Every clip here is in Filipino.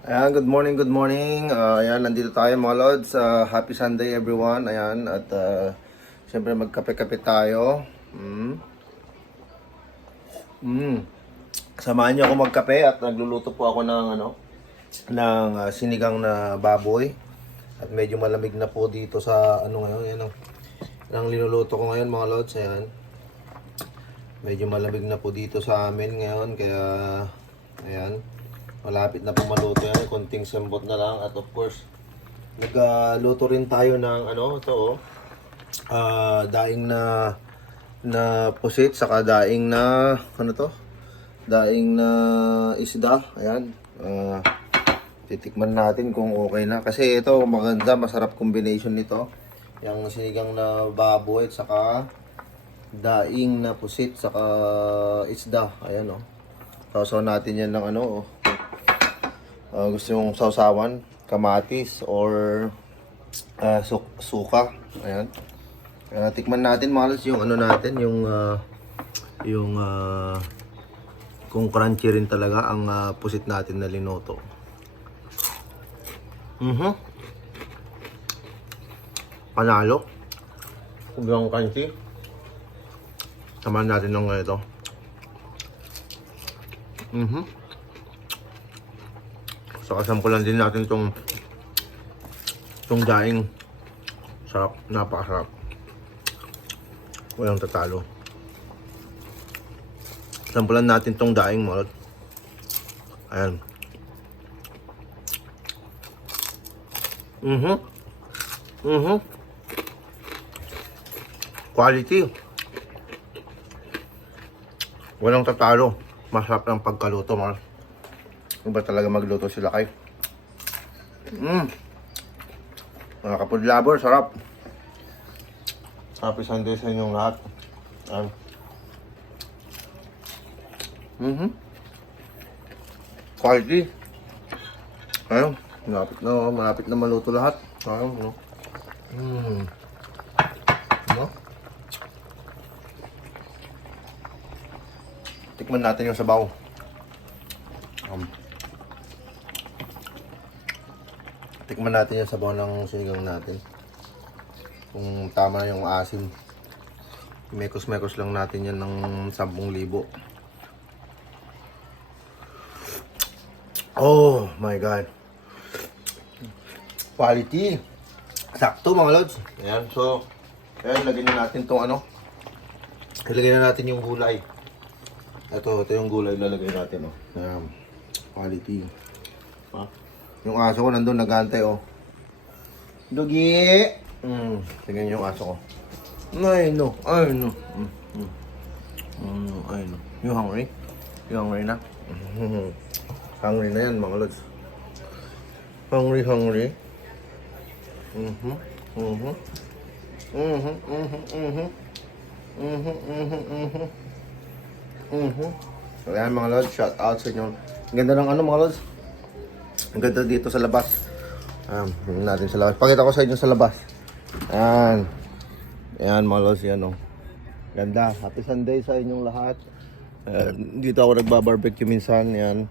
Ayan, good morning, good morning. Ayan, nandito tayo mga lods. Happy Sunday everyone. Ayan, at syempre magkape-kape tayo. Samahan niyo ako magkape at nagluluto po ako ng sinigang na baboy. At medyo malamig na po dito sa ngayon, yan ang linuluto ko ngayon mga lods. Ayan. Medyo malamig na po dito sa amin ngayon kaya ayan. Malapit na po maluto yan, konting sembot na lang. At of course, nagluto rin tayo ng daing na pusit, saka daing na daing na isda. Ayan. Titikman natin kung okay na kasi ito maganda, masarap combination nito. Yung sinigang na baboy at saka daing na pusit saka isda. Ayan oh. Sausaw natin yan ng gusto mong sausawan, kamatis or suka. Ayan. Tikman natin mga lods yung natin, yung kung crunchy rin talaga ang pusit natin na linoto. Panalo. Sobrang crunchy. Samahan natin ng ito. So kasampulan din natin tong daing. Sarap, napakasarap. Walang tatalo. Sampulan natin tong daing mga lods. Ayan. Quality. Walang tatalo. Masarap ng pagkaluto mga lods. Iba talaga magluto sila kay. Mga kapod lover, sarap. Happy Sunday sa inyong lahat. Quality. Ayun, malapit na maluto lahat. Ayun, no. No? Tikman natin yung sabaw. Tikman natin yung sabaw ng sinigang natin. Kung tama na yung asim. Mekos-mekos lang natin yan ng 10,000. Oh my God. Quality. Sakto mga lods. Ayan, so ayan, lagyan na natin tong ilagay na natin yung gulay. Ito yung gulay lalagay natin Ayan. Quality. Yung aso ko nandun nag-aantay Dugi! Tingnan yung aso ko. Ay no. Ay no. Ay no. You hungry? You hungry na? Hungry na yan mga lods. Hungry. So ayan mga lods, shout out sa inyo. Ang ganda ng mga lods. Ang ganda dito sa labas. Natin sa labas. Pakita ko sa inyo sa labas. Ayan. Ayan mga lods, yan Ganda. Happy Sunday sa inyong lahat. Dito ako nagbabarbecue minsan. Yan.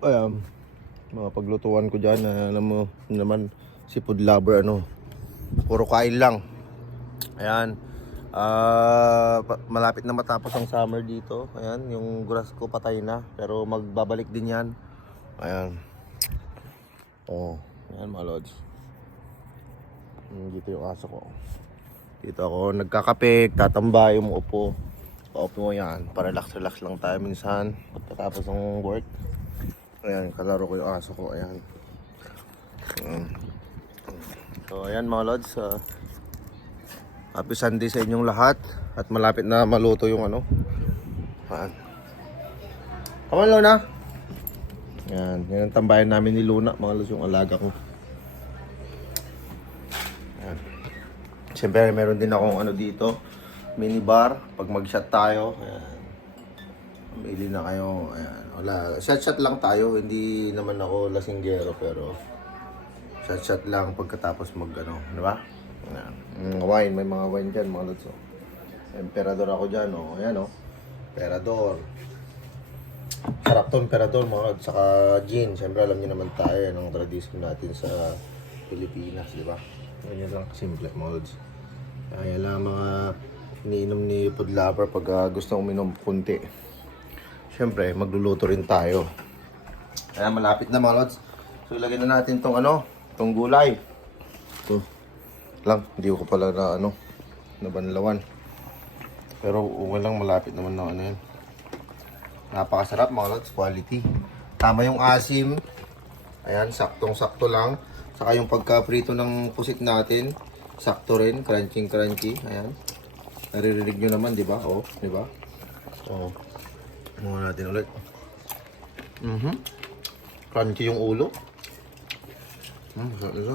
Ayan. Mga paglutuan ko dyan. Alam mo naman, si food lover puro kain lang. Ayan. Malapit na matapos ang summer dito. Ayan. Yung grass ko patay na. Pero magbabalik din yan. Ayan. Ayan mga lods. Dito yung aso ko. Dito ako nagkakape, tatambay, umuupo. Paupo mo yan. Para relax lang tayo minsan. Pagkatapos ng work. Ayan, kalaro ko yung aso ko. Ayan. So ayan mga lods. Happy Sunday sa inyong lahat. At malapit na maluto yung Ayan. Come on Luna. Yan ang tambayan namin ni Luna, mga lods, yung alaga ko. Yan. Siyempre meron din akong dito, minibar. Pag mag-shot tayo, ayan. Pamili na kayo, ayan. Wala, shot lang tayo, hindi naman ako lasinggero, pero shot lang pagkatapos di ba? Ayan. Wine, may mga wine dyan, mga lods. Emperador ako dyan, ayan Emperador. Sarap to, emperador mga lods. Saka gin. Siyempre alam niyo naman tayo. Yan ang tradisyon natin sa Pilipinas, di ba? Ganyan lang simple mga lods. Kaya lang mga iniinom ni food lover pag gusto uminom kunti. Siyempre, magluluto rin tayo. Kaya malapit na mga lods. So ilagay na natin tong tong gulay. Ito lang, hindi ko pala na nabanlawan. Pero okay lang, malapit naman na yan. Napakasarap mga lods, quality. Tama yung asim. Ayan, saktong-sakto lang. Saka yung pagka-prito ng pusit natin, sakto rin, crunchy. Ayan. Naririnig nyo naman, di ba? Oh, di ba? Oh. Muna natin ulit. Crunchy yung ulo.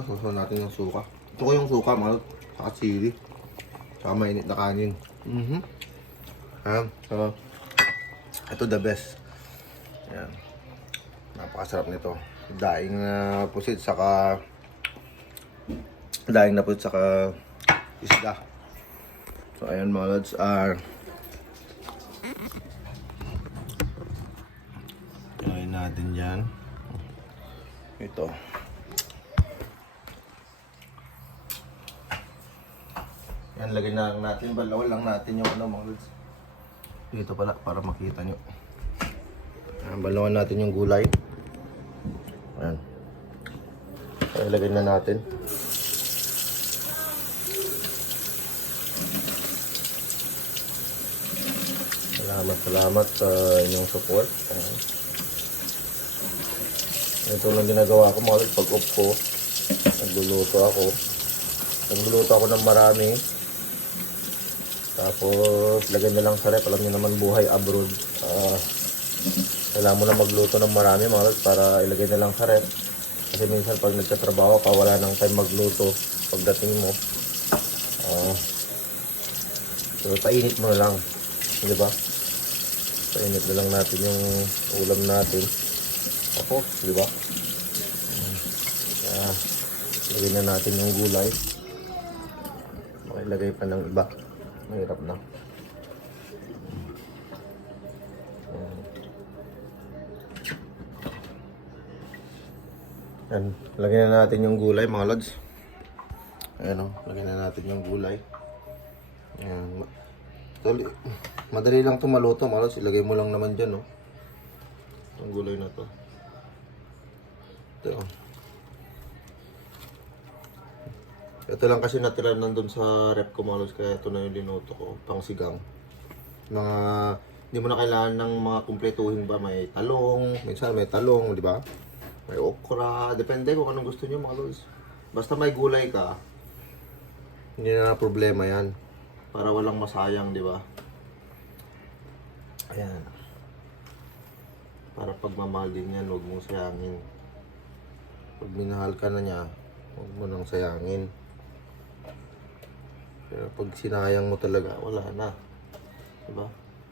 Suso natin yung suka. Ito ko yung suka, mga lods. Saka chili. Saka mainit na kanin. Ayan. So, ito the best. Ayan. Napakasarap nito. Daing na pusit saka isda. So ayan mga lods, gawin natin dyan. Ito. Yan, lagyan na lang natin. Balawal lang natin yung mga lods. Dito pala para makita nyo. Balawan natin yung gulay. Ayan. So, ilagay na natin. Salamat sa inyong support. Ayan. Ito lang ginagawa ko mga lods. Pag off ko, nagluluto ako ng marami. Tapos lagyan na lang sa rep. Alam niyo naman buhay abroad, kailangan mo na magluto ng marami mga lods para ilagay na lang sa rep. Kasi minsan pag nagtatrabaho ka, wala nang time magluto pagdating mo. So painit mo na lang, di ba? Painit na lang natin yung ulam natin. Ako, di ba? Lagyan na natin yung gulay. Makilagay pa ng iba. Mahirap na. Yan. Lagyan na natin yung gulay mga lods. Ayan o. Lagyan na natin yung gulay. Ayan. Madali lang ito maluto mga lods. Ilagay mo lang naman dyan o. Yung gulay na to. Ito o. Ito lang kasi natira nandun sa rep ko mga lods, kaya ito na yung linuto ko, pang sigang. Hindi mo na kailangan ng mga kumpletuhin ba, may talong, minsan may talong, di ba? May okra, depende kung anong gusto niyo mga lods. Basta may gulay ka, hindi na problema yan. Para walang masayang, di ba? Ayan. Para pagmamahal din yan, huwag mong sayangin. Pag minahal ka na niya, huwag mo nang sayangin. Pero pag sinayang mo talaga, wala na. Diba?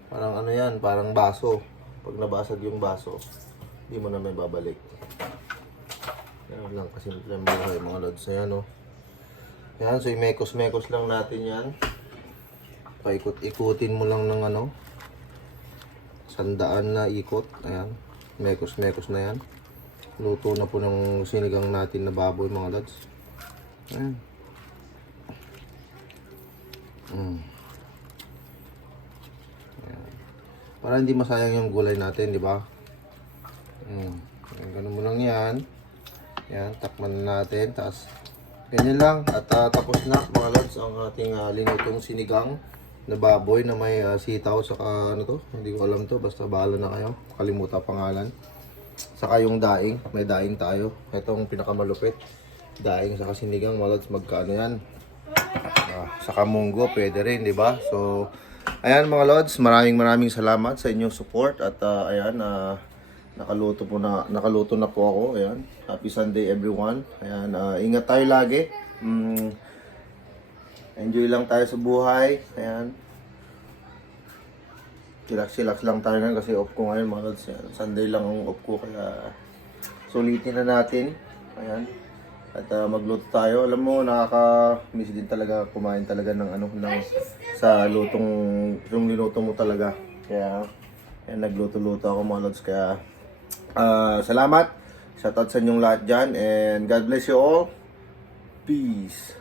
Parang yan, parang baso. Pag nabasag yung baso, hindi mo na may babalik. Yan lang, kasimple ang buhay mga lods na yan, oh. Yan, so imekos-mekos lang natin yan. Paikot-ikutin mo lang ng 100 na ikot. Ayan, mekos-mekos na yan. Luto na po ng sinigang natin na baboy mga lods. Ayan. Ayan. Para hindi masayang yung gulay natin, di ba? Ganun mo lang yan. Yan, takman natin. Tapos, ganyan lang. At tapos na mga lods ang ating linutong sinigang na baboy na may sitaw. Saka to? Hindi ko alam to. Basta bahala na kayo. Kalimutan pangalan. Saka yung daing. May daing tayo. Itong pinakamalupit. Daing saka sinigang mga lods. Magkano yan? Saka munggo, pwede rin, di ba? So, ayan mga lods, maraming salamat sa inyong support at ayan, nakaluto na po ako. Ayan, happy Sunday everyone. Ayan, ingat tayo lagi. Enjoy lang tayo sa buhay. Ayan. Relax lang tayo ngayon kasi off ko ngayon mga lods. Ayan, Sunday lang ang off ko kaya sulitin na natin. Ayan. At magluto tayo. Alam mo, nakaka-miss din talaga kumain talaga ng sa lutong yung niluto mo talaga. Kaya Ayan, nagluto-luto ako mga lods. Kaya, salamat. Shoutout sa inyong lahat dyan. And God bless you all. Peace.